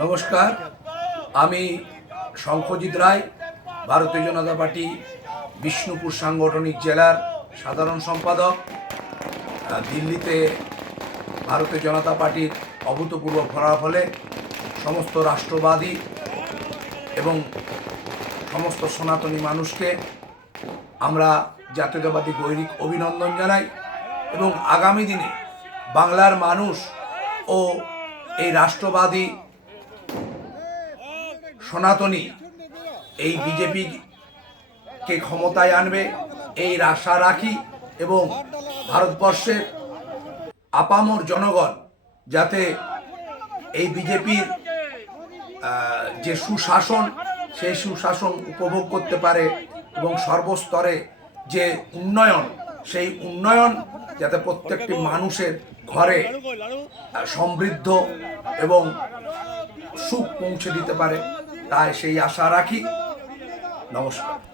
নমস্কার, আমি শঙ্খজিৎ রায়, ভারতীয় জনতা পার্টি বিষ্ণুপুর সাংগঠনিক জেলার সাধারণ সম্পাদক। দিল্লিতে ভারতীয় জনতা পার্টির অভূতপূর্ব ফলাফলে সমস্ত রাষ্ট্রবাদী এবং সমস্ত সনাতনী মানুষকে আমরা জাতীয়তাবাদী গৈরিক অভিনন্দন জানাই এবং আগামী দিনে বাংলার মানুষ ও এই রাষ্ট্রবাদী সনাতনী, এই বিজেপিকে ক্ষমতায় আনবে, এই আশা রাখি এবং ভারতবর্ষের আপামর জনগণ যাতে এই বিজেপির যে সুশাসন, সেই সুশাসন উপভোগ করতে পারে এবং সর্বস্তরে যে উন্নয়ন, সেই উন্নয়ন যাতে প্রত্যেকটি মানুষের ঘরে সমৃদ্ধ এবং সুখ পৌঁছে দিতে পারে। তাই সেই আশা রাখি। নমস্কার।